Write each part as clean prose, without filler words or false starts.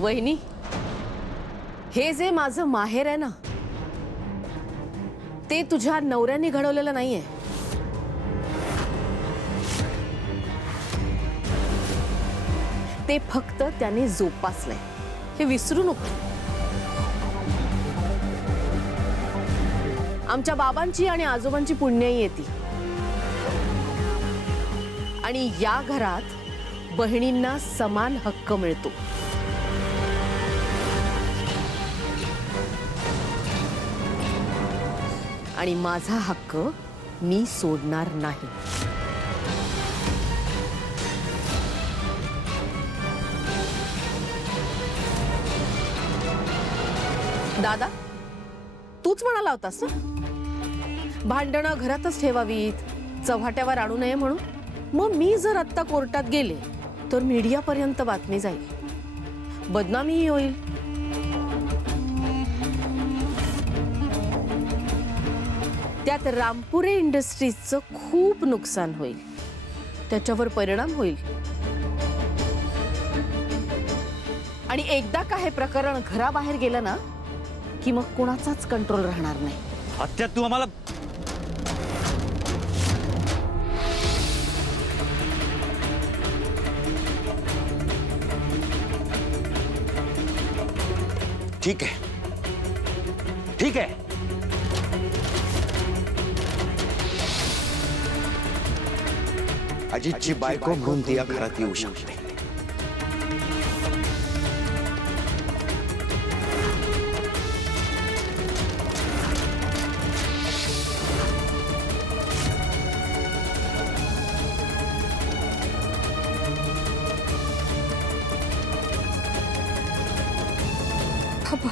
वहिनी, हे जे माझं माहेर आहे ना, ते तुझ्या नवऱ्याने घडवलेलं नाहीये. ते फक्त त्याने जोपासलंय, हे विसरू नको. आमच्या बाबांची आणि आजोबांची पुण्याई येते आणि या घरात बहिणींना समान हक्क मिळतो. आणि माझा हक्क मी सोडणार नाही. दादा, तूच म्हणाला होतास ना, भांडणं घरातच ठेवावीत, चव्हाट्यावर आणू नये म्हणून. मग मी जर आत्ता कोर्टात गेले तर मीडियापर्यंत बातमी जाईल, बदनामीही होईल. त्यात रामपुरे इंडस्ट्रीजचं खूप नुकसान होईल, त्याच्यावर परिणाम होईल. आणि एकदा का हे प्रकरण घराबाहेर गेलं ना की मग कोणाचाच कंट्रोल राहणार नाही. आत्या, तू आम्हाला ठीक आहे, ठीक आहे. अजितची बायको म्हणून ती या घरात येऊ शकते. बाबा,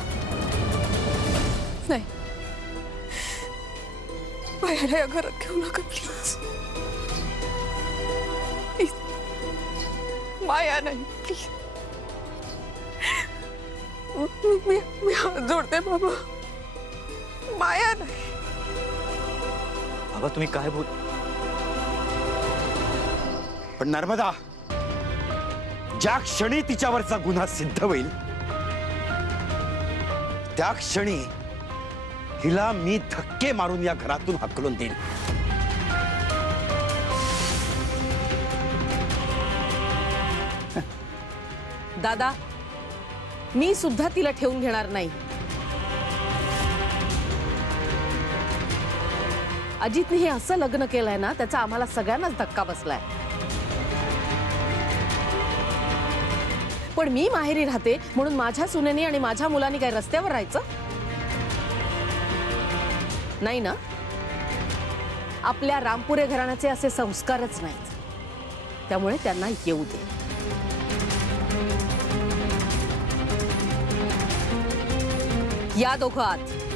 नाही, मायाला या घरात घेऊ नका प्लीज. प्लीज, माया नाही, प्लीज. मी हात जोडते बाबा, माया नाही. बाबा, तुम्ही काय बोल. पण नर्मदा, ज्या क्षणी तिच्यावरचा गुन्हा सिद्ध होईल त्या क्षणी हिला मी धक्के मारून या घरातून हकलून देईन. दादा, मी सुद्धा तिला ठेवून घेणार नाही. अजितने हे असं लग्न केलंय ना, त्याचा आम्हाला सगळ्यांनाच धक्का बसलाय. पण मी माहेरी राहते म्हणून माझ्या सुनेनी आणि माझ्या मुलांनी काय रस्त्यावर राहायचं नाही ना. आपल्या रामपुरे घराण्याचे असे संस्कारच नाहीत, त्यामुळे त्यांना येऊ दे. या दोघं आत.